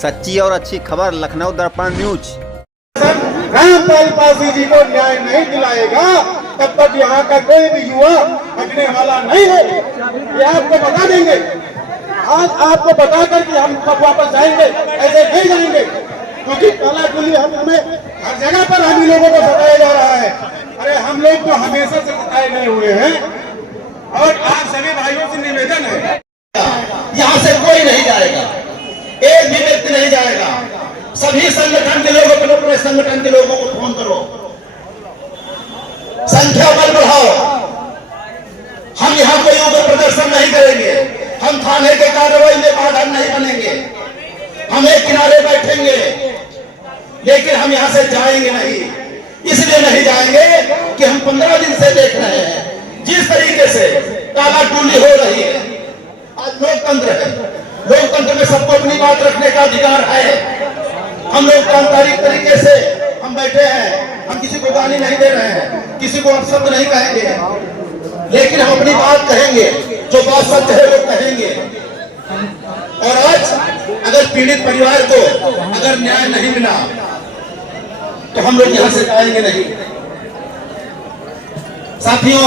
सच्ची और अच्छी खबर लखनऊ दर्पण न्यूज। रामपाल पासी जी को न्याय नहीं दिलाएगा तब तक यहाँ का कोई भी युवा हटने वाला नहीं है। ये आपको बता देंगे, आज आपको बता कर कि हम कब वापस जाएंगे, ऐसे नहीं जाएंगे, क्योंकि काला टुली हमें हर जगह पर हम लोगों को सताया जा रहा है। अरे हम लोग तो हमेशा से सताए गए हुए हैं और आप सभी भाइयों से निवेदन है, यहाँ से कोई नहीं जाएगा, एक भी व्यक्ति नहीं जाएगा। सभी संगठन के लोगों को, अपने संगठन के लोगों को फोन करो, संख्या बल बढ़ाओ। हम यहाँ कोई उग्र प्रदर्शन नहीं करेंगे, हम थाने के कार्रवाई में बाधा नहीं बनेंगे, हम एक किनारे बैठेंगे, लेकिन हम यहाँ से जाएंगे नहीं। इसलिए नहीं जाएंगे कि हम 15 दिन से देख रहे हैं जिस तरीके से काला टूली हो रही है। आज लोकतंत्र है, लोकतंत्र में सबको अपनी बात रखने का अधिकार है। हम लोग पारंपरिक तरीके से हम बैठे हैं, हम किसी को गाली नहीं दे रहे हैं, किसी को अपशब्द नहीं कहेंगे, लेकिन हम अपनी बात कहेंगे, जो बात सत्य है वो कहेंगे। और आज अगर पीड़ित परिवार को अगर न्याय नहीं मिला तो हम लोग यहाँ से जाएंगे नहीं। साथियों,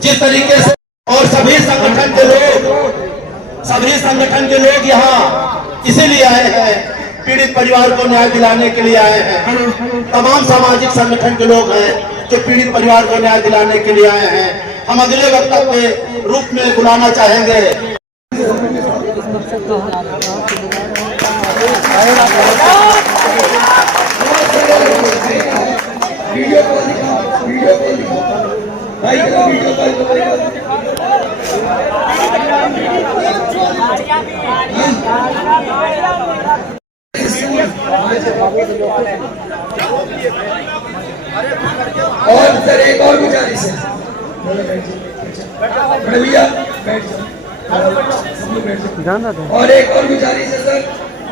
जिस तरीके से और सभी संगठन के लोग यहाँ इसीलिए आए हैं, पीड़ित परिवार को न्याय दिलाने के लिए आए हैं। तमाम सामाजिक संगठन के लोग हैं जो पीड़ित परिवार को न्याय दिलाने के लिए आए हैं। हम अगले वक्तव्य के रूप में बुलाना चाहेंगे। और सर एक और गुजारिश है, भैया बैठ जाओ। और एक और गुजारिश है सर,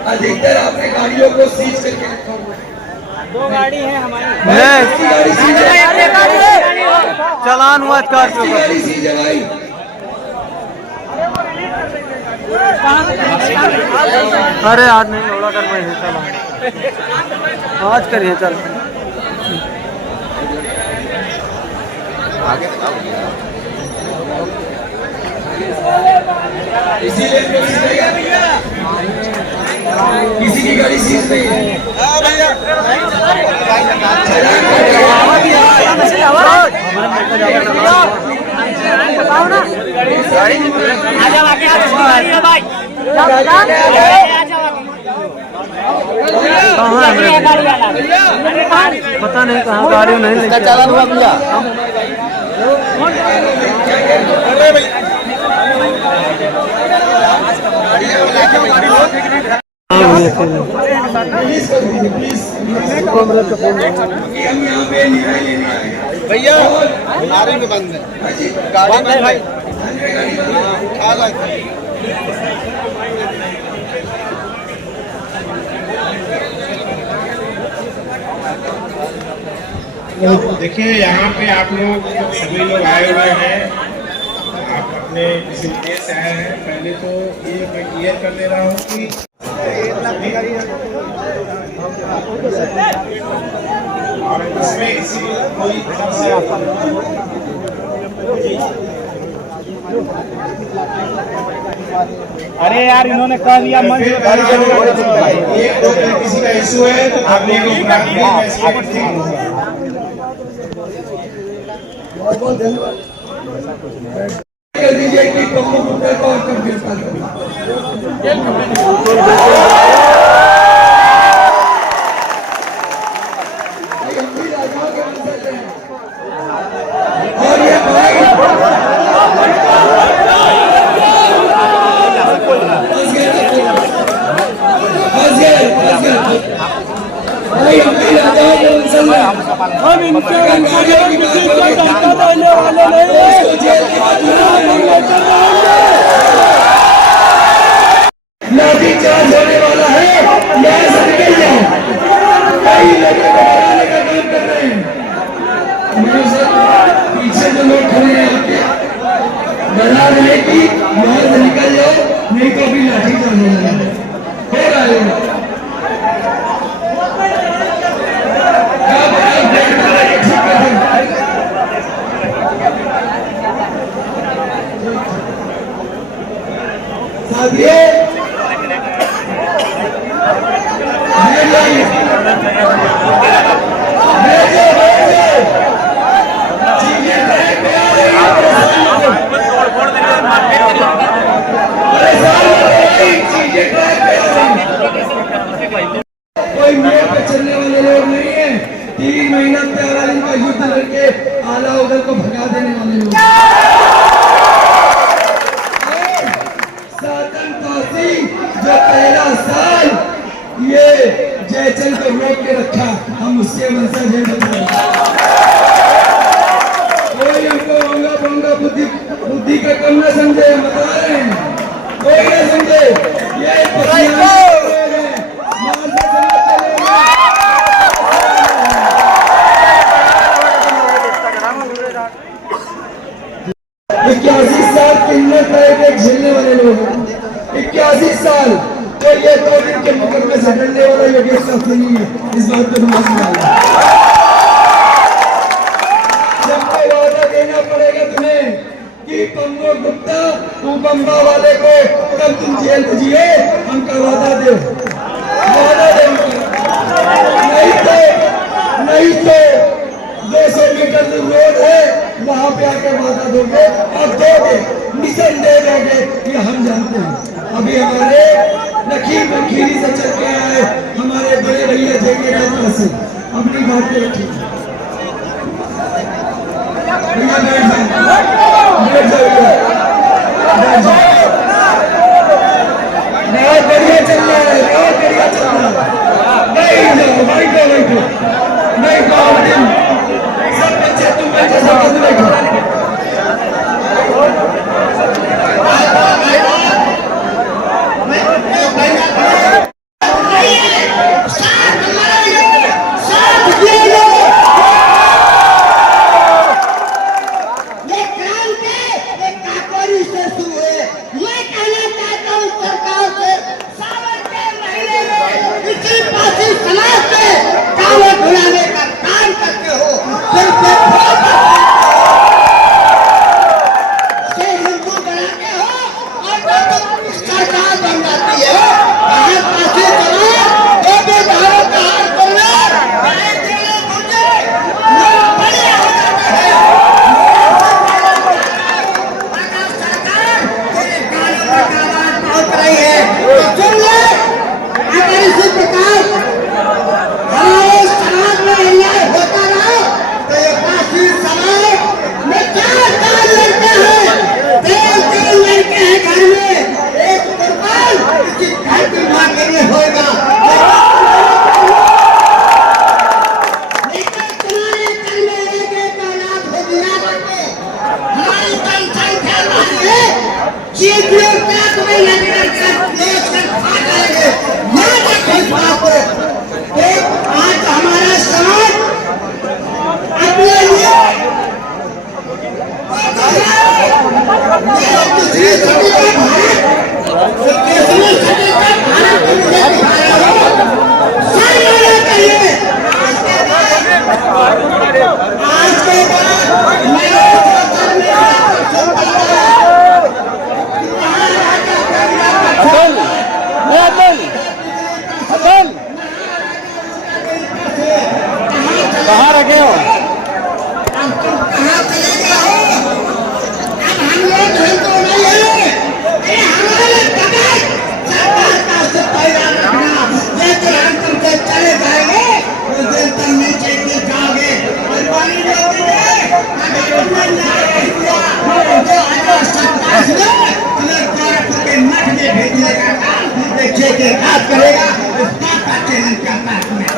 अधिकतर आपने गाड़ियों को सीज करके रखा हुआ है। 2 गाड़ी है हमारी, चालान हुआ गाड़ी सीज है भाई। अरे आज नहीं लौड़ा कर मैं चल आज करिए चल आगे किसी की गाड़ी सीज नहीं है। बताओ ना, पता नहीं कहाँ गाड़ी नहीं चालान हुआ भैया। भैया नारे में बंद है, गाड़ी में भाई देखिए, यहाँ पे आप लोग सभी लोग आए हुए हैं, आप अपने किसी देश से आए हैं। पहले तो ये मैं क्लियर कर दे रहा हूँ कि और इसमें किसी कोई अरे यार इन्होंने कह दिया मंच में किसी का इशू है तो आप बहुत धन्यवाद कर दीजिए कि प्रमुख मुद्दे को और कम गिरफ्तार और ये हम इनके देने वाले लाठी चार्ज होने वाला है, यहाँ से निकल जाओ। कई लोगों को बनाने का काम कर रहे हैं। हमारे साथ पीछे जो लोग खड़े हैं आपके डरा रहे कि यहाँ से निकल जाओ, नहीं तो अभी लाठी चार्ज हो रहा है। महीना 13 दिन का युद्ध लड़के आला उदल को भगा देने वाले लोग। सातन फांसी जो पहला साल ये जयचंद को रोक के रखा, हम उसके वंशज हैं। कोई हमको होंगा बोंगा बुद्धि का कम न समझे, हम बता रहे हैं, कोई न समझे। ये 81 साल किन्नत के झेलने वाले लोग हैं। 81 साल तो ये 2 दिन के मुकदमे से डरने वाला योगेश साहब नहीं है, इस बात को समझ में आया। जब कोई वादा देना पड़ेगा तुम्हें कि पंगो गुप्ता तू बम्बा वाले को कब तुम जेल में जिए, हमका वादा दो, वादा दे। नहीं तो 200 मीटर दूर रोड है, वहां पे आके वादा दोगे और दोगे, मिशन दे दोगे, ये हम जानते हैं। अभी हमारे लखीमपुर खीरी से चल के आए हमारे बड़े भैया जयेंद्र से अपनी बात पे रखी। भैया बैठ जाओ, बहुत बढ़िया चल रहा है, बहुत बढ़िया चल रहा है। बैठो बैठो बैठो, सब बच्चे तुम बैठो, सब बैठो। कहाँ रखे हो? करेगा इस बात का चैलेंज करता है तुम्हें।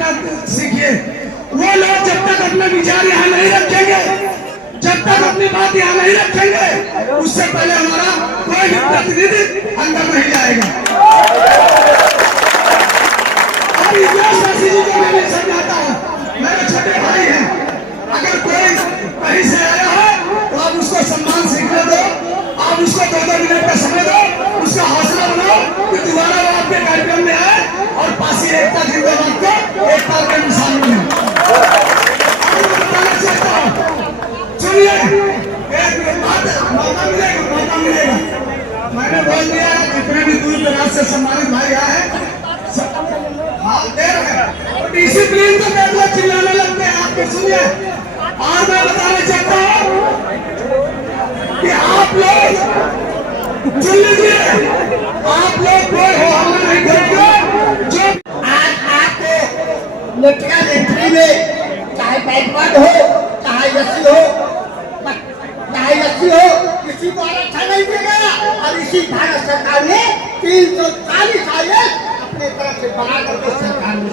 सीखना सीखिए। वो लोग जब तक अपने विचार यहाँ नहीं रखेंगे, जब तक अपनी बात यहाँ नहीं रखेंगे, उससे पहले हमारा कोई भी प्रतिनिधि अंदर नहीं जाएगा। और शशि जी को मैं नहीं समझाता हूँ, मेरे छोटे भाई हैं, अगर कोई कहीं से आया है तो आप उसको सम्मान सीखने दो, आप उसको 2-2 मिनट का समय दो, उसका हौसला बनाओ कि दोबारा वो आपके कार्यक्रम में आए और पासी एकता जिंदाबाद को एकता के मिसाल में बताना चाहता हूँ। सुनिए, एक मौका मिलेगा। मैंने बोल दिया जितने भी दूर दराज से सम्मानित भाई आए हैं, डिसिप्लिन तो देख लो, चिल्लाने लगते हैं आपके। सुनिए, और मैं बताना चाहता हूँ कि आप लोग सुन लीजिए, आप लोग कोई हो हमें नहीं करेंगे। जो आज आपको पॉलिटिकल एंट्री में चाहे बैकवर्ड हो, चाहे एससी हो, किसी को आरक्षण नहीं देगा। और इसी भारत सरकार ने 340 आयोग अपने तरफ से बना करके सरकार में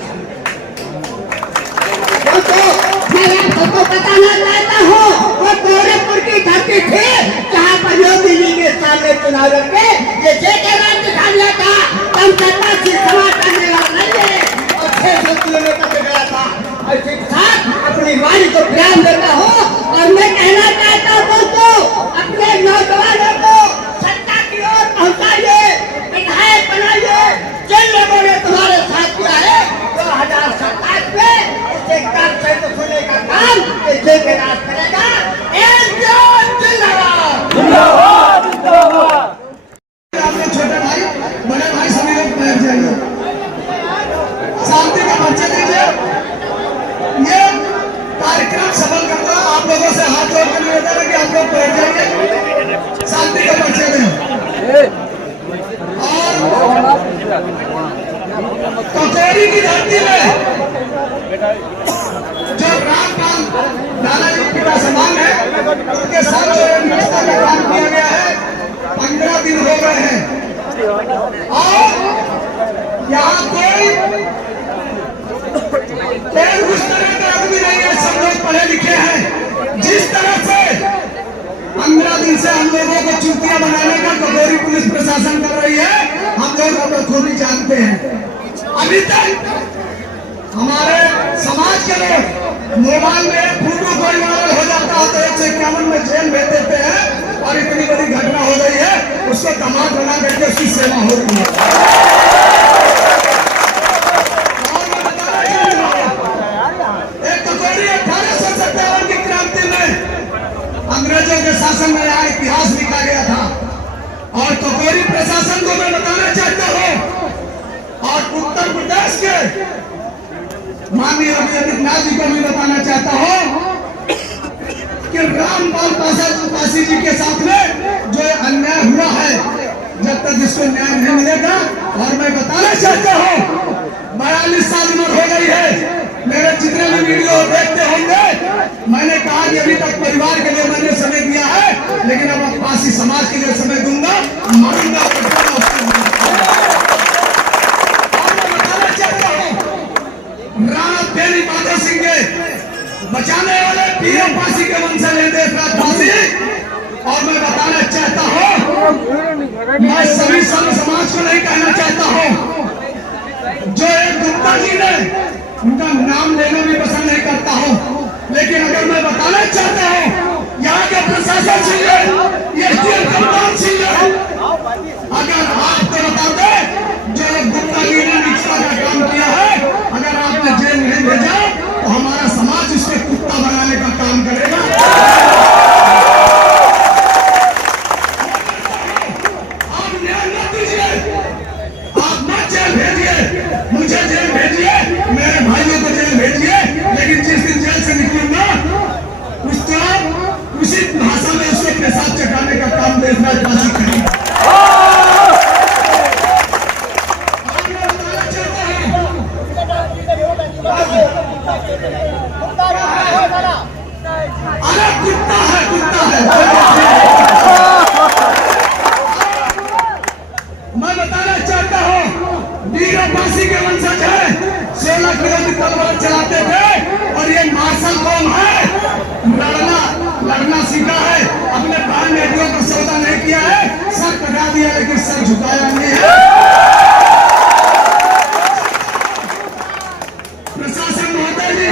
मैं आप सबको बताना चाहता हूँ, वो गोरखपुर की धरती थी जहाँ पर योगी जी के सामने चुनाव लड़के ये जेके राज दिखा दिया था। हम 87 समाज का मेला नहीं है और 600 किलोमीटर से गया था। ऐसे साथ अपनी वाणी को ध्यान देता हूँ और मैं कहना चाहता हूँ दोस्तों, अपने नौजवानों को सत्ता की ओर पहुँचाइए, विधायक बनाइए। जिन लोगों ने तुम्हारे साथ किया है 2027 में उसे कर से सुनने का काम जेके राज करेगा। छोटे भाई बड़े भाई सभी लोग बैठ जाइए, शांति का परिचय दीजिए। ये कार्यक्रम सफल करना आप लोगों से हाथ जोड़ कर निवेदन है कि आप लोग बैठ जाइए, शांति का परिचय दें। और कचौरी की धरती में जो रामपाल लाला जी पिता समान है, उनके साथ जो व्यवस्था का काम किया गया है, 15 दिन हो गए हैं और यहाँ कोई उस तरह का आदमी नहीं है। सब लोग पढ़े लिखे हैं। जिस तरह से 15 दिन से हम लोगों को चुटिया बनाने का कटोरी पुलिस प्रशासन कर रही है, हम लोग अपने खूब ही जानते हैं। अभी तक हमारे समाज के लोग मोबाइल में फोटो कोई वायरल हो जाता है तो 151 में जेल भेज देते हैं और इतनी बड़ी घटना हो गई है, उसको दामाद बना करके उसकी सेवा हो रही है। एक कटोरी 1857 की क्रांति में अंग्रेजों के शासन में यहाँ इतिहास लिखा गया था और कटोरी प्रशासन को मैं बताना चाहता हूँ और उत्तर प्रदेश के माननीय योगी आदित्यनाथ जी को भी बताना चाहता हूँ कि रामपाल पासी जी के साथ में जो अन्याय हुआ है, जब तक इसको न्याय नहीं मिलेगा। और मैं बताना चाहता हूँ 42 साल उम्र हो गई है, मेरे जितने भी वीडियो देखते होंगे, मैंने कहा कि अभी तक परिवार के लिए मैंने समय दिया है, लेकिन अब पासी समाज के लिए समय दूंगा, मारूंगा। राणा तेली माधव सिंह के बचाने वाले पीएम पासी के वंशज हैं देशराज पासी। और मैं बताना चाहता हूं, मैं सभी सर्व समाज को नहीं कहना चाहता हूं, जो एक गुप्ता जी ने उनका नाम लेना भी पसंद नहीं करता हूं, लेकिन अगर मैं बताना चाहता हूं, यहाँ के प्रशासन से ये कप्तान सिंह अगर आपको बता दें जो गुप्ता जी ने निष्ठा का काम किया है, अगर आपने जेल नहीं भेजा तो हमारा समाज उसको कुत्ता बनाने का काम करेगा। आप न्याय न दीजिए, आप मत जेल भेजिए, मुझे जेल भेजिए, मेरे भाइयों को जेल भेजिए, लेकिन जिस दिन जेल से निकलूंगा उसको उसी भाषा में उसको पेशाब चटाने का काम देशराज पासी करेगा। अरे कुत्ता है, कुत्ता है। मैं बताना चाहता हूँ, वीर पासी के वंशज है, 16 किलो की तलवार सीखा है, अपने प्राण बेटियों को सौदा नहीं किया है, सर कटा दिया लेकिन सर झुकाया नहीं है। प्रशासन महोदय जी,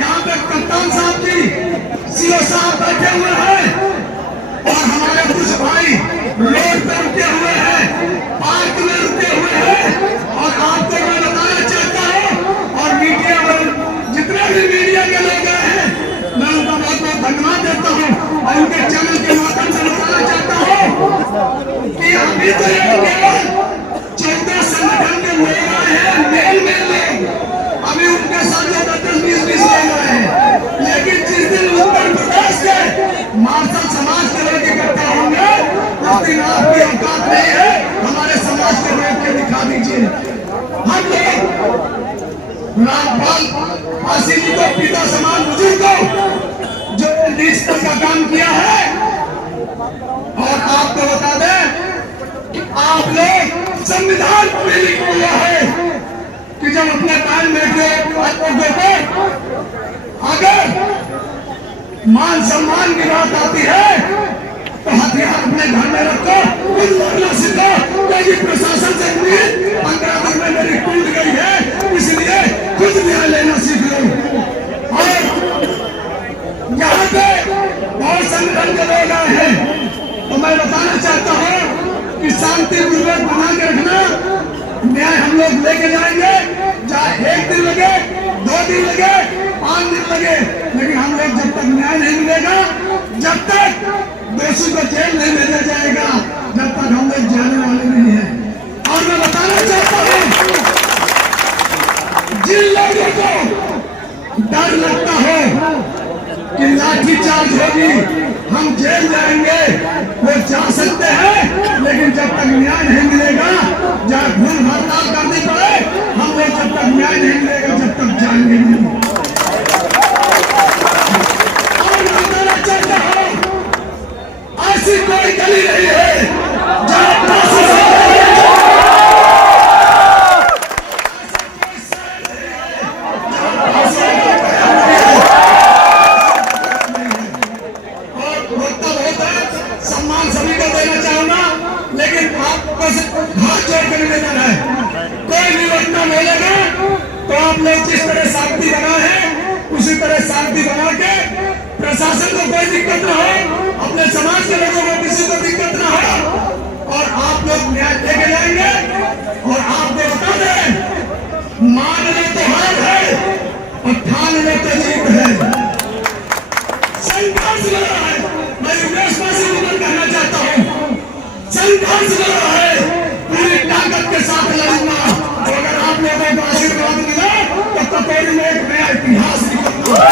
यहाँ पे कप्तान साहब जी, सीओ साहब बैठे हुए हैं और हमारे कुछ भाई रोड पे रुके हुए हैं, पार्क में रुके हुए हैं। और आपको मैं बताना चाहता हूँ और मीडिया में जितने भी मीडिया के लोग हैं, मैं उनका बहुत बहुत धन्यवाद देता हूँ और उनके चैनल के माध्यम से बताना चाहता हूँ कि अभी तो ये केवल 14 संगठन के लोग आए हैं, मेल लोग, अभी उनके साथ जो 10-20 लोग आए हैं, लेकिन जिस दिन उत्तर प्रदेश के मार्शल समाज के लोग इकट्ठा होंगे, उस दिन आपकी औकात नहीं है, हमारे समाज के लोग के दिखा दीजिए। हम लोग रामपाल फांसी जी को पिता समान बुजुर्ग को जो निष्ठा का काम किया है, और आपको बता दें कि आप लोग संविधान में लिखा हुआ है कि जब अपने कान में के अगर मान सम्मान की बात आती है तो हथियार अपने घर में रखो, खुद लड़ना सीखो, क्योंकि प्रशासन से उम्मीद 15 दिन में मेरी टूट गई है, इसलिए खुद न्याय लेना सीख लो। और यहाँ पे बहुत संगठन के लोग आए हैं, तो मैं बताना चाहता हूँ कि शांति पूर्वक बना के रखना, न्याय हम लोग लेके जाएंगे, चाहे 1 दिन लगे, 2 दिन लगे, 5 दिन लगे, लेकिन हम लोग जब तक न्याय नहीं मिलेगा, जब तक दोषी को जेल नहीं भेजा जाएगा, जब तक हम लोग जाने वाले नहीं हैं। और मैं बताना चाहता हूँ, जिन लोगों को डर लगता हो कि लाठीचार्ज होगी, हम जेल जाएंगे, वो जा सकते हैं, लेकिन जब तक न्याय नहीं मिलेगा, चाहे भूल हड़ताल करनी पड़े, हम लोग जब तक न्याय नहीं मिलेगा, जब तक जाएंगे नहीं। और मैं बताना चाहता हूं, ऐसी कोई गली नहीं है जहां सम्मान सभी को देना चाहूंगा, लेकिन आपको हाथ जोड़ कर निवेदन है, कोई भी घटना मिलेगा तो आप लोग जिस तरह शांति बना है उसी तरह शांति बना के प्रशासन को कोई दिक्कत ना हो, अपने समाज के लोगों को किसी को दिक्कत ना हो, और आप लोग न्याय लेके जाएंगे। और आपको बता दें, मान लो तो हार है और ठान लो तो जीत है, संघर्ष लड़ा है। मैं देशवासी को कहना चाहता हूँ, संघर्ष लड़ा है, पूरी ताकत के साथ लड़ूंगा। अगर आप लोगों को आशीर्वाद मिला तो कटोरी में एक नया इतिहास निकलना।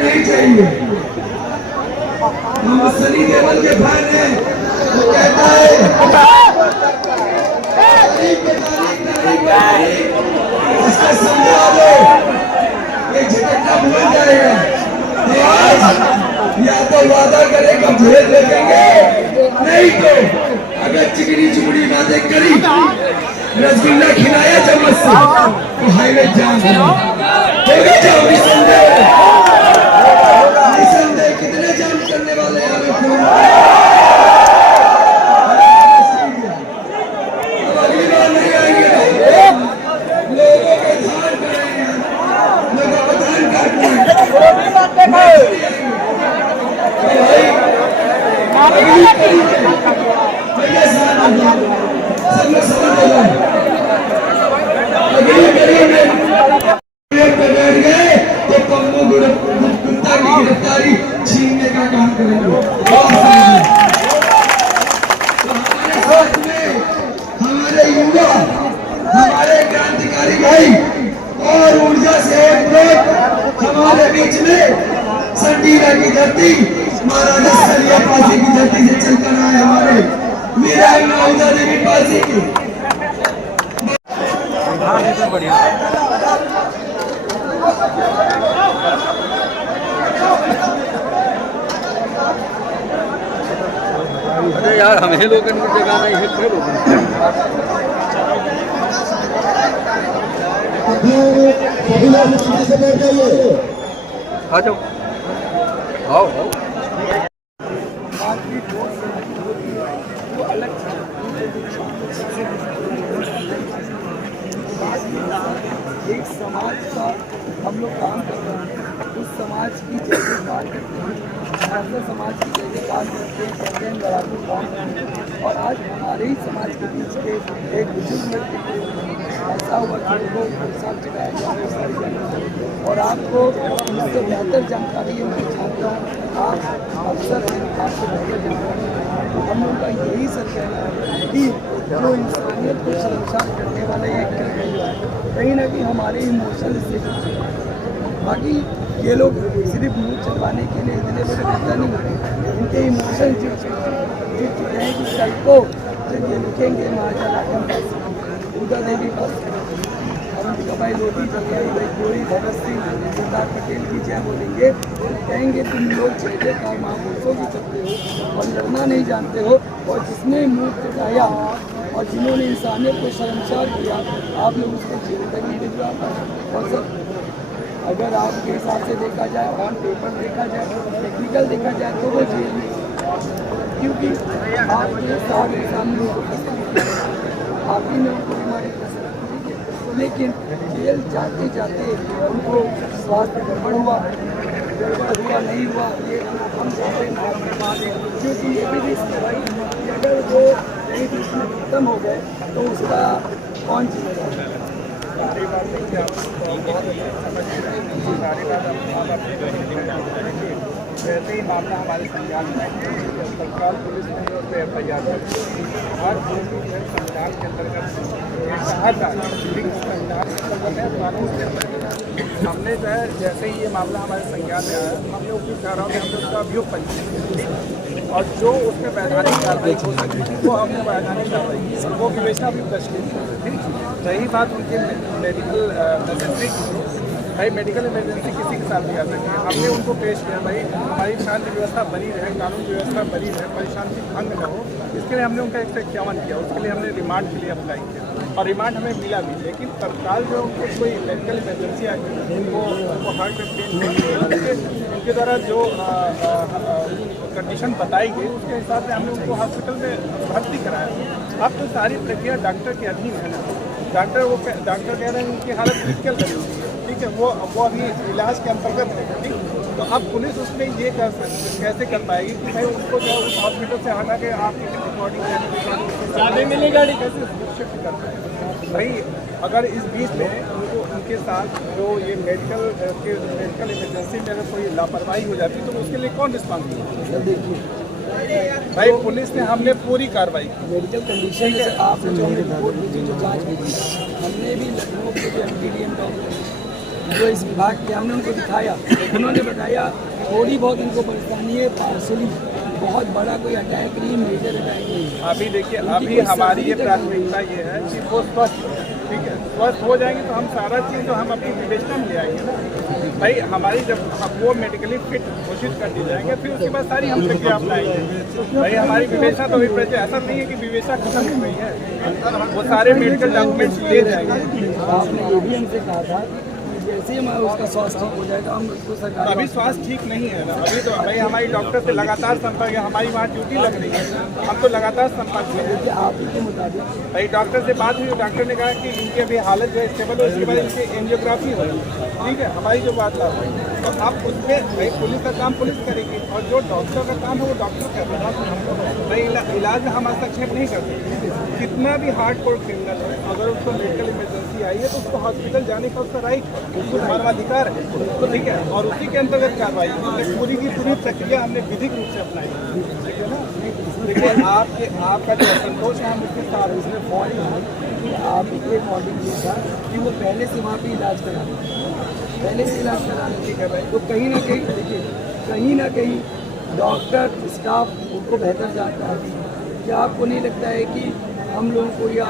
नहीं चाहिए। हम सनी देओल के फैन हैं, वो कहता है उसका समझा दो, ये झटकना भूल जाएगा। या तो वादा करेगा जेल रखेंगे, नहीं तो अगर चिकनी चुपड़ी बातें करी, रसगुल्ला खिलाया चम्मच से तो हाईवे जाम होगा। जाओ निसंदेह कितने जाम करने वाले हैं अब अगली बार नहीं आएंगे, लोगों के धान करेंगे, लोगों को धान काटना सब लोग समझ बैठ गए तो पप्पू गुप्ता की गिरफ्तारी छीनने का काम करेंगे। तो हमारे साथ में व्यक्ति महाराजा सरिया पासी की धरती से चलकर आए हमारे वीरांगना नौदा देवी पासी की। अरे यार हमें लोग जगह नहीं है क्यों आ जाओ आओ आओ एक समाज का हम लोग काम कर रहे हैं, उस समाज की जय जयकार करते हैं, ऐसे समाज की जय जयकार करते हैं, कहते हैं लड़ाकू काम करते हैं। और आज हमारे ही समाज के बीच के एक बुजुर्ग व्यक्ति को ऐसा हुआ कि उनको हिसाब चुकाया गया और आपको इससे बेहतर जानकारी है, मैं चाहता हूँ आप अफसर हैं, आपको बेहतर जानकारी है। हम लोग का यही सर कहना है कि जो इंसानियत को शर्मसार करने वाला ये कृत्य जो है कहीं ना कहीं हमारे इमोशन से जुड़े हैं। बाकी ये लोग सिर्फ मुँह चलवाने के लिए इतने बड़े नेता नहीं होते, इनके इमोशन जुड़ चुके हैं कि कल को जब ये लिखेंगे महाराजा लाखन पास उदा देवी पास भाई रोटी चल भाई गोरी भगत सिंह सरदार पटेल की जय बोलेंगे, कहेंगे तुम लोग छेड़े का महापुरुषों की सकते हो और लड़ना नहीं जानते हो, और जिसने मुँह चढ़ाया और जिन्होंने इंसानियत को शर्मसार किया आप लोग उसको जेल तक नहीं भिजवा पाए। और सर अगर आपके हिसाब से देखा जाए, ऑन पेपर देखा जाए, टेक्निकल देखा जाए तो वो जेल में, क्योंकि आपके सामने आप ही ने उनको बीमारी कर सकते, लेकिन जेल जाते जाते उनको स्वास्थ्य गड़बड़ हुआ नहीं हुआ, ये हम चाहते हैं। क्योंकि ये भी रिस्क है भाई कि अगर वो कहीं बीच में खत्म हो गए तो उसका कौन जिम्मेदार है। वैसे ही मामला हमारे संज्ञान में है, तत्काल पुलिस ने उस पर FIR और संविधान के अंतर्गत ये कहा था कि संविधान के अंतर्गत है, कानून के अंतर्गत हमने जो है जैसे ही ये मामला हमारे संज्ञान में आया हमने उपयुक्त धाराओं में हमने उसका अभियोग पंजीकृत और जो उसमें वैधानिक कार्रवाई हो सकती थी वो हमने वैधानिक कार्रवाई की, वो विवेचना भी दर्ज की थी। रही बात उनके मेडिकल इमरजेंसी की, भाई मेडिकल इमरजेंसी किसी के साथ भी आ सकती है, हमने उनको पेश किया भाई हमारी शांति व्यवस्था बनी रहे, कानून व्यवस्था बनी रहे, कोई शांति भंग न हो, इसके लिए हमने उनका 151 किया, उसके लिए हमने रिमांड के लिए अप्लाई किया और रिमांड हमें मिला भी। लेकिन तत्काल जो उनको कोई मेडिकल इमरजेंसी आई उनको हार्ट में पेन नहीं, उनके द्वारा जो कंडीशन बताई गई उसके हिसाब से हमने उनको हॉस्पिटल में भर्ती कराया। अब तो सारी प्रक्रिया डॉक्टर के अधीन है ना, डॉक्टर कह रहे हैं उनकी हालत क्रिटिकल बनी हुई है, ठीक है, वो अभी इलाज के अंतर्गत है, ठीक। तो अब पुलिस उसमें ये कैसे कर पाएगी कि भाई उनको जो उस हॉस्पिटल से हटा के आपकी रिकॉर्डिंग मिलेगा कैसे शिफ्ट कर पाएगी भाई। अगर इस बीच में उनको उनके साथ जो ये मेडिकल इमरजेंसी में अगर कोई लापरवाही हो जाती तो उसके लिए कौन रिस्पॉन्सिबल है? देखिए भाई पुलिस ने हमने पूरी कार्रवाई की, मेडिकल कंडीशन से आपने जो हमें रिपोर्ट भेजी जो जाँच भेजी, हमने भी लखनऊ के जो MTDM डॉक्टर जो इस विभाग के हमने उनको दिखाया, उन्होंने बताया थोड़ी बहुत इनको परेशानी है, पार्सली बहुत बड़ा कोई अटैक नहीं, मेजर अटैक नहीं। अभी देखिए अभी हमारी ये प्राथमिकता ये है कि वो स्वस्थ, ठीक है, स्वस्थ हो जाएंगे तो हम सारा चीज़ जो हम अपनी विवेचना में ले आएंगे ना भाई, हमारी जब वो मेडिकली फिट घोषित कर दी जाएंगे फिर उसके बाद सारी हम प्रक्रिया अपनाएंगे भाई। हमारी विवेचना तो अभी ऐसा नहीं है कि विवेचना खत्म हो गई है, वो सारे मेडिकल डॉक्यूमेंट्स ले जाएंगे। आपने ये भी हमसे कहा था जैसे ही उसका स्वास्थ्य ठीक हो जाएगा हम उसको सरकार, अभी स्वास्थ्य ठीक नहीं है ना, अभी तो भाई हमारी डॉक्टर से लगातार संपर्क है, हमारी वहाँ ड्यूटी लग रही है, हम तो लगातार संपर्क में हैं। आप ही के मुताबिक भाई डॉक्टर से बात हुई, डॉक्टर ने कहा कि इनकी अभी हालत जो है स्टेबल है, उसके बाद इनकी एंजियोग्राफी होगी, ठीक है, हमारी जो बात हुई। तो अब उसमें भाई पुलिस का काम पुलिस करेगी और जो डॉक्टर का काम है वो डॉक्टर कर रहा है भाई। इलाज में हम हस्तक्षेप नहीं कर सकते, कितना भी हार्ड कोर क्रिमिनल है अगर उसको मेडिकल इमरजेंसी आई है तो उसको हॉस्पिटल जाने का उसका राइट, उसको मानवाधिकार है, तो ठीक है, और उसी के अंतर्गत कार्रवाई हमने पूरी की पूरी प्रक्रिया हमने विधिक रूप से अपनाई, ठीक है ना। देखिए आपका जो संतोष है हम उसके साथ उसने फोन आप एक ऑर्डर दिया था कि वो पहले से वहाँ पे इलाज करा रहे पहले से इलाज करा रहे हैं। तो कहीं ना कहीं देखिए, कहीं ना कहीं डॉक्टर स्टाफ उनको बेहतर जानता है। क्या आपको नहीं लगता है कि हम लोगों को या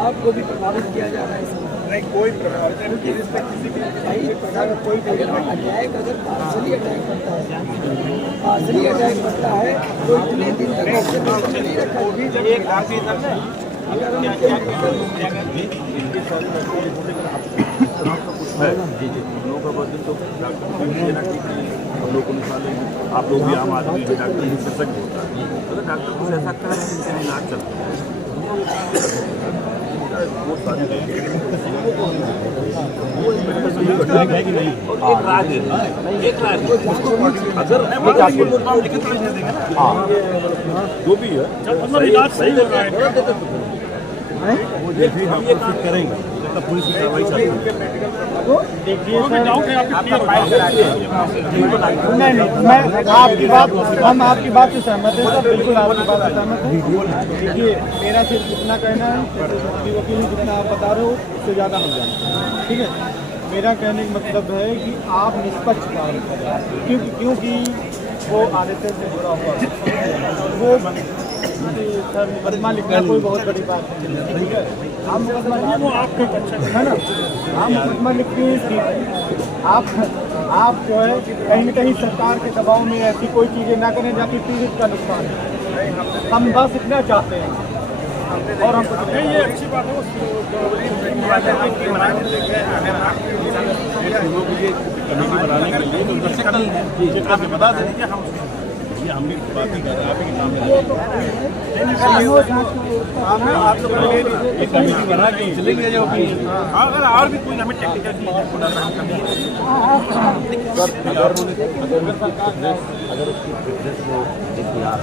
आपको भी प्रभावित किया जा रहा है इसमें? नहीं, कोई प्रभावित नहीं, किसी प्रकार का कोई अटैक अगर पार्सली अटैक करता है, पार्सली अटैक करता है तो इतने दिन तक उससे पेशेंट नहीं रखा होगी। जब एक अगर हम हम लोग को निकालेंगे, आप लोग भी आम आदमी भी डॉक्टर भी कर सकते होता है, अगर डॉक्टर कुछ ऐसा कर रहे हैं जिनका इलाज चलता है वो सारी है कि नहीं। एक राय दे एक राय अगर जो भी है इलाज सही कर रहा है वो जैसे हम ये काम करेंगे तब पुलिस की कार्रवाई चलेगी। देखिए नहीं, मैं आपकी बात, हम आपकी बात से सहमत हैं सर, बिल्कुल आपकी बात से सहमत हैं। देखिए मेरा सिर्फ इतना कहना है, वकील जितना आप बता रहे हो उससे ज़्यादा हम जानते हैं, ठीक है। मेरा कहने का मतलब है कि आप निष्पक्ष काम करें, क्योंकि वो आरएसएस से जुड़ा हुआ वो सर मुकदमा लिखना कोई बहुत बड़ी बात नहीं है, ठीक है। आप मुकदमा वो आपके है ना, आप मुकदमा लिखते हैं, आप जो है कहीं न कहीं सरकार के दबाव में ऐसी कोई चीज़ें ना करें जाकि पीड़ित का नुकसान है। हम बस इतना चाहते हैं और हम कुछ नहीं। ये अच्छी बात है, बनाने के लिए बता दें कि हम हम भी बात ही कर रहे हैं, आप ही के सामने आप लोग बना के चलेंगे जो भी। अगर और भी कोई हमें टेक्निकल चीज़ अगर उसकी फिटनेस को इख्तियार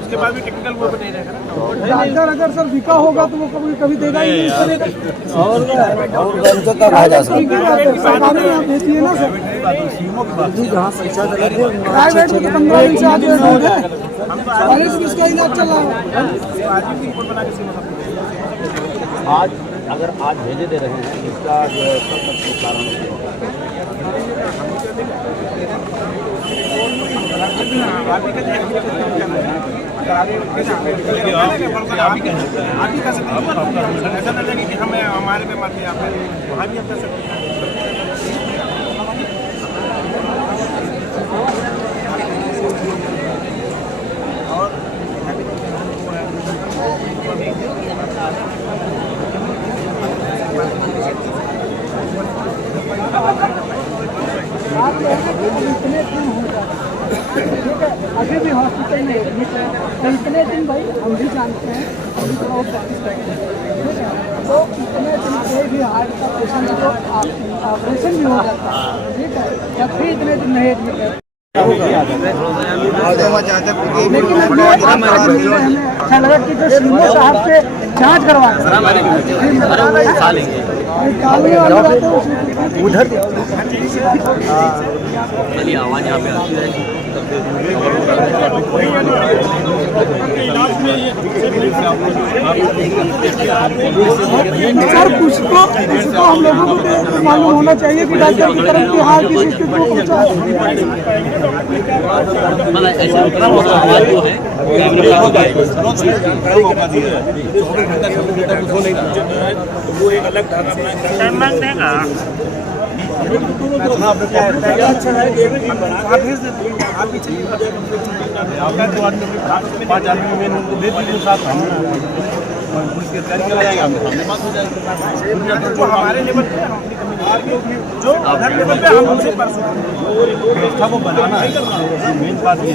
उसके बाद भी टेक्निकल वो नहीं रहेगा ना। डॉक्टर अगर सर बिका होगा तो वो कभी कभी देगा ही नहीं। और कहा जा सरकार में आप भेजिए ना सर, जहाँ पैसा प्राइवेट में तो 15 दिन से आज इसका इलाज चल रहा है। आज अगर आज भेजे दे रहे हैं इसका जो है सब कारण हमें हमारे में मत वहाँ भी कर सकते हैं। अभी भी हॉस्पिटल में एडमिट है, तो इतने दिन भाई हम भी जानते हैं, अभी तो और प्रैक्टिस करेंगे, ठीक है। तो इतने दिन कोई भी हार्ट का पेशेंट जो ऑपरेशन भी हो जाता है, ठीक है, जब भी इतने दिन नहीं एडमिट है। लेकिन हमें अच्छा लगा कि जो सीएमओ साहब से जांच करवा उधर चलिए आवाज़ यहाँ पे आती है। सर कुछ तो हम लोगों को मालूम होना चाहिए कि डॉक्टर की तरफ से हाँ किसी चीज को पहुँचा वो एक अलग धारणा अच्छा है आप पीछे 5 आदमी में उनको दे दीजिए साथ पुलिस के तैयारी चला जाएगा, हमने बात हो जाएगी। जो हमारे लेवल पे जो अदर लेवल पे हम उनसे व्यवस्था को बनाना है, मेन बात ये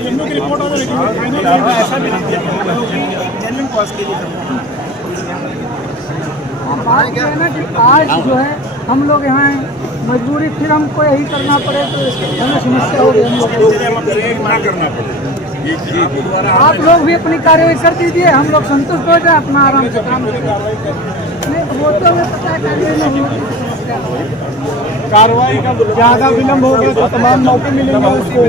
ऐसा भी जेन्युइन कॉज के लिए बात है ना कि आज जो है हम लोग यहाँ मजबूरी फिर हमको यही करना पड़े तो हमें समस्या हो गई। आप लोग भी अपनी कार्रवाई कर दीजिए, हम लोग संतुष्ट हो जाए, अपना आराम से काम करें। नहीं वो तो हमें पता है कार्रवाई नहीं होगी। कार्रवाई का ज्यादा विलम्ब होगा तो तमाम मौके मिलेंगे उसको।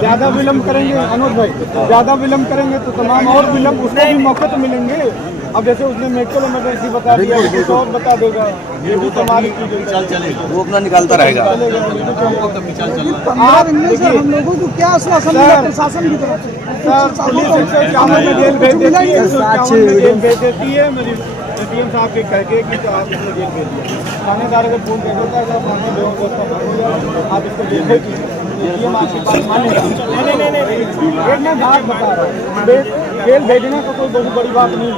ज्यादा विलम्ब करेंगे अनुज भाई, ज्यादा विलम्ब करेंगे तो तमाम और विलम्ब उसको भी मौके तो मिलेंगे। अब जैसे उसने मेडिकल इमरजेंसी बता दिया, कुछ और बता देगा, ये भी हमारी चाल चलेगा, वो अपना निकालता रहेगा। 15 दिन में सर हम लोगों को क्या आश्वासन मिला प्रशासन की तरफ से? सर पुलिस हमसे 51 में जेल भेज देती है, 51 में जेल भेज देती है। मेरी एटीएम साहब के कह के कि तो आप इसको जेल भेज दिया। थानेदार को फोन कर देता है कि आप थाने दो, आप इसको जेल भेज दीजिए। एटीएम आपकी बात मानेगा? नहीं, एक मैं बात बता रहा हूँ, जेल भेजना तो कोई बहुत बड़ी बात नहीं है।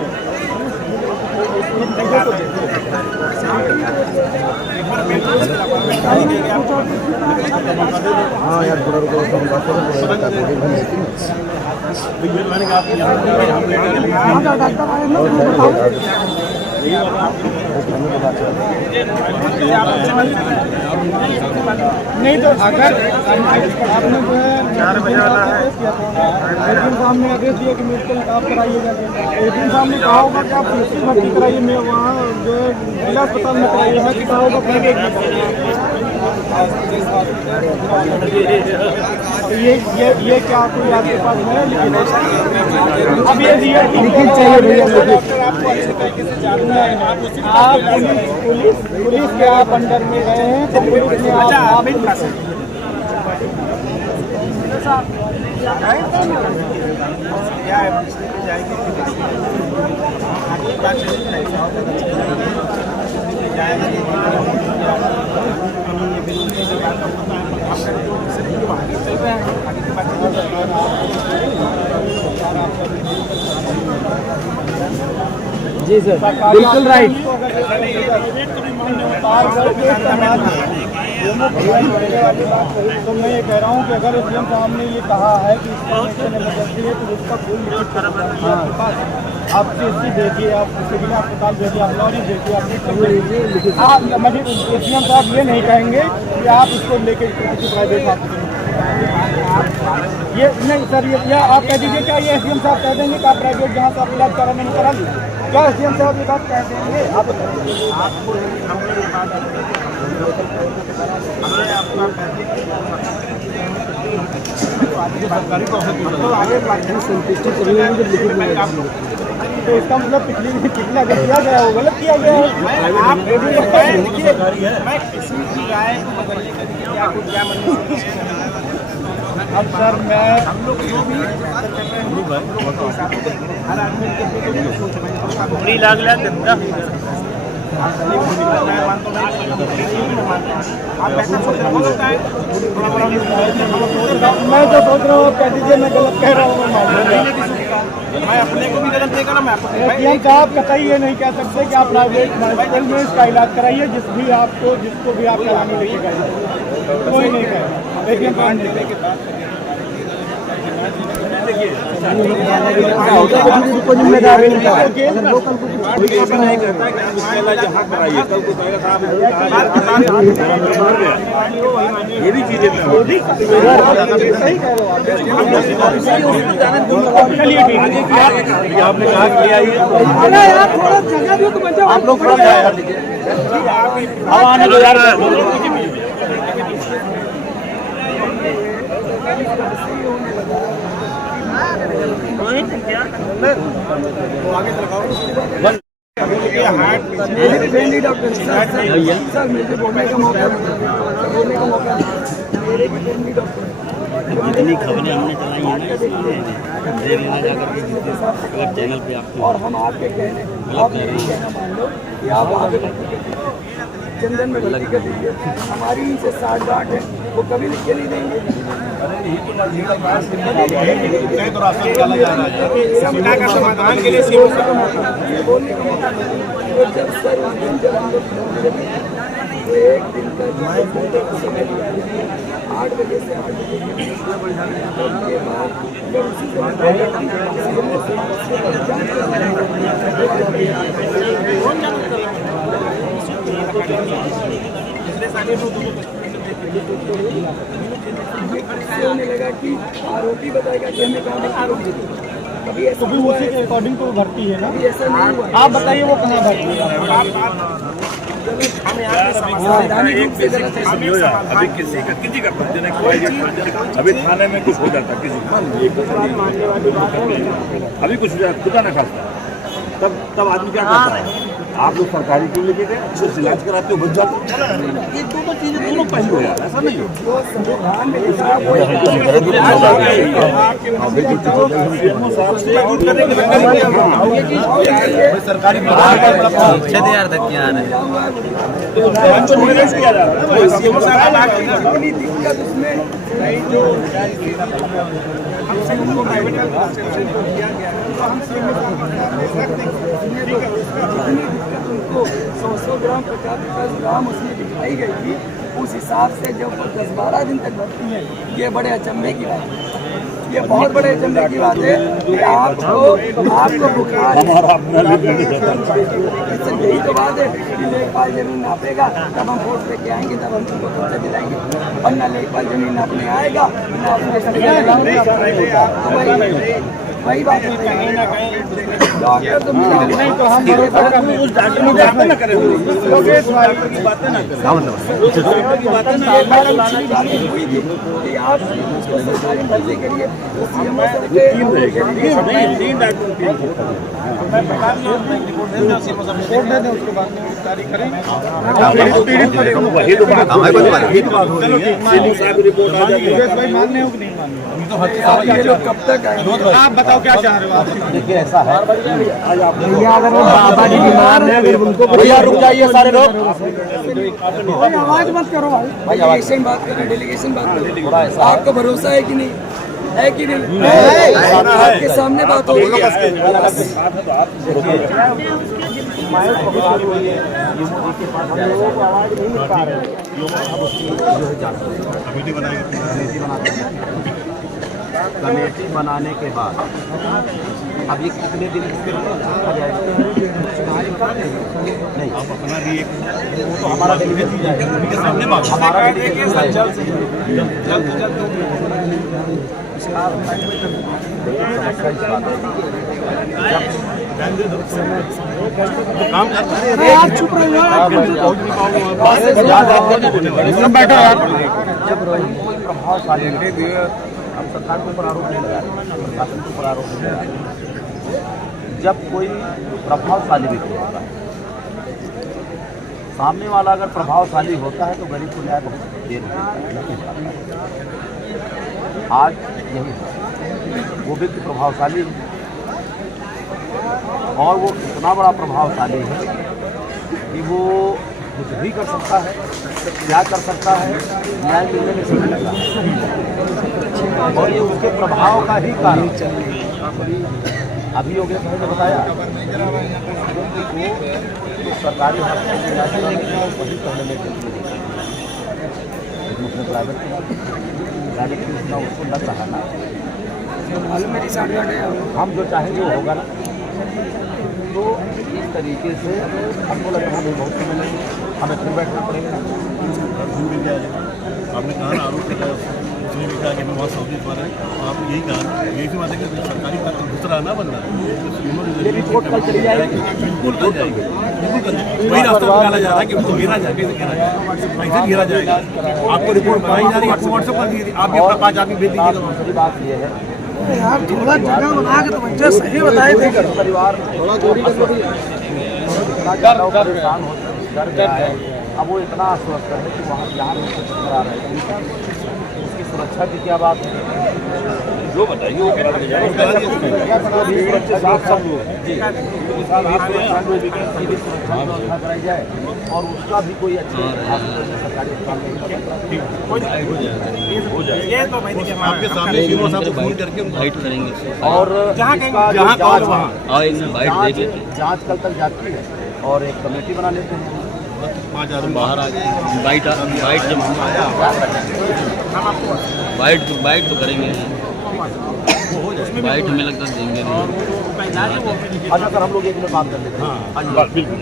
हाँ यार थोड़ा रुको, नहीं तो अगर आपने जो है 4 बजे वाला है, एटीएम साहब ने आदेश दिया कि मेडिकल आप कराइएगा। एटीएम साहब ने कहा होगा कि आप पुलिस भर्ती कराइए, मैं वहाँ जो है जिला अस्पताल में कराइए, मैं कहा होगा ये क्या कोई आपके पास है? अब ये लिखित चाहिए भैया, डॉक्टर आपको अच्छे तरीके से जानना है। आप पुलिस के आप अंडर में गए हैं तो पुलिस ने आप जी सर, बिल्कुल राइट। तो मैं ये कह रहा हूँ कि अगर एटीएम साहब ने ये कहा है कि इमरजेंसी है तो उसका फुल लिखित आपके पास, आप CSC देखिए, आप सिविल अस्पताल देखिए, आप लॉरी देखिए, आप मुझे एटीएम साहब ये नहीं कहेंगे कि आप इसको लेके किसी प्राइवेट हॉस्पिटल ये नहीं सर, ये आप कह दीजिए क्या ये एसडीएम साहब कह देंगे कि आप प्राइवेट जहाँ से आप इलाज कराने में करा लीजिए? क्या एसडीएम साहब ये बात कह देंगे? आप आपको तो इसका मतलब पिछला जो किया गया वो गलत किया गया है। आप मैं किसी की राय को बदलने के लिए क्या कुछ क्या अब सर मैं हम लोग जो भी हर आदमी के लागला धंधा मैं तो सोच रहा हूँ कह दीजिए मैं गलत कह रहा हूँ, मैं अपने को भी गलत नहीं कर रहा। मैं साहब कतई ये नहीं कह सकते कि आप प्राइवेट हॉस्पिटल में इसका इलाज कराइए जिसको भी आप कराने लेके गए, कोई नहीं कहे। लेकिन कार्ड लेने के बाद जिम्मेदारी नहीं करता कि आप इसका इलाज यहाँ कराइए, कल को कहेगा साहब ये भी चीजें आपने कहा किया यार, थोड़ा जगह भी तो बचा, आप लोग थोड़ा आने दो यार। जितनी खबरें हमने चलाई है ना देर लेना जा करके अगर चैनल पे आपको और हम आपके कहने गलत कह रहे हैं, मान लो कि आप आगे चंदन में भर्ती कर दीजिए, हमारी इनसे 60 गांठ है वो कभी लिख के नहीं देंगे। समाधान के लिए बोलने का मौका नहीं। जब सर उस दिन जब हम लोग तो एक दिन का समय लिया 8 बजे से 8 बजे के बाद जब उसी होने लगा कि आरोपी बताएगा कि हमें कहा आरोपी कभी ऐसा उसी के अकॉर्डिंग तो भर्ती है ना, ऐसा नहीं हुआ। आप बताइए वो कहाँ भर्ती है? संवैधानिक रूप से गलत है। अभी किसी का अभी थाने में कुछ हो जाता किसी अभी कुछ हो जाता खुदा ना खाता तब आदमी क्या करता है आप लोग सरकारी क्यों लेके गए अच्छे से इलाज कराते हो बच जाते हो ये दोनों चीजें दोनों पहलू है यार ऐसा नहीं हो सरकारी उनको 100 ग्राम 50 ग्राम उसमें दिखाई गई थी उस हिसाब से जब 10-12 दिन तक भर्ती है ये बड़े अचंभे की बात है ये बहुत बड़े अचंभे की बात है कि आपको बुखार यही तो बात है कि लेखपाल जमीन नापेगा तब हम वोट लेके आएंगे तब हम तुमको वोट दिलाएंगे और ना लेखपाल जमीन नापने आएगा ना अपने वही बात है डॉक्टर तो नहीं तो हम उस डॉक्टर की बातें ना करें कि आप सरकारी भर्ती करिए वही तो बात रिपोर्ट आ जाएगी ये लोग कब तक आएंगे आप बताओ क्या चाह रहे हो आप? देखिए ऐसा है अगर वो बाबा जी बीमार है उनको भैया रुक जाइए सारे लोग आवाज मत करो भाई डेलीगेशन बात करें डेलीगेशन बात करें आपको भरोसा है कि नहीं है कि नहीं आपके सामने बात हो रही है कमेटी बनाने के बाद अब ये कितने दिन नहीं अपना भी एक तो हमारा सामने हमारा यार चुप रहो यार जब कोई प्रभावशाली अब सरकार के ऊपर आरोप नहीं लगा प्रशासन के ऊपर आरोप नहीं लगा जब कोई प्रभावशाली व्यक्ति होता है सामने वाला अगर प्रभावशाली होता है तो गरीब को न्याय बहुत देर देता है आज यही वो व्यक्ति प्रभावशाली है और वो इतना बड़ा प्रभावशाली है कि वो कुछ भी कर सकता है क्या कर सकता है न्याय मिलने में समय लगता है और ये उसके प्रभाव का ही कारण अभी योगेश भाई ने बताया कि वो सरकारी हॉस्पिटल वही पहले लेके उसने प्राइवेट गाड़ी की उसका उसको लग रहा ना हम जो चाहेंगे वो होगा ना तो इस तरीके से हमको लग रहा है बहुत समय लगेगा हमें फिर बैठना पड़ेगा आपने कहा ना आरोप लगाया उसने भी कहा कि मैं बहुत सौदी पर है आप यही कहा यही सी बात है कि सरकारी दूसरा ना बन रहा है ये रिपोर्ट कल चली जाएगी बिल्कुल कल जाएगी बिल्कुल कल जाएगी वही रास्ता निकाला जा रहा है कि उनको घेरा जाए कैसे घेरा जाए कैसे घेरा जाएगा आपको रिपोर्ट बनाई जा रही है आपको व्हाट्सएप कर दी आप भी अपना 5 आदमी भेज दीजिएगा बात ये है यार थोड़ा जगह बना के तो बच्चे सही बताए थे परिवार थोड़ा दूरी डर गया है अब वो इतना आश्वस्त है कि वहाँ यहाँ भी कुछ करा रहे हैं उसकी सुरक्षा की क्या बात है जो बताइए वो करा दिया व्यवस्था कराई जाए और उसका भी कोई अच्छे सरकारी आपके सामने सीओ साहब को फोन करके फाइट करेंगे और जांच कल तक जाती है और एक कमेटी बना लेते हैं 5 आदमी बाहर आ गए बाइट जब हम बाइट तो करेंगे बाइट हमें लगता है देंगे नहीं अच्छा सर हम लोग एक मिनट बात कर लेते हैं हाँ बिल्कुल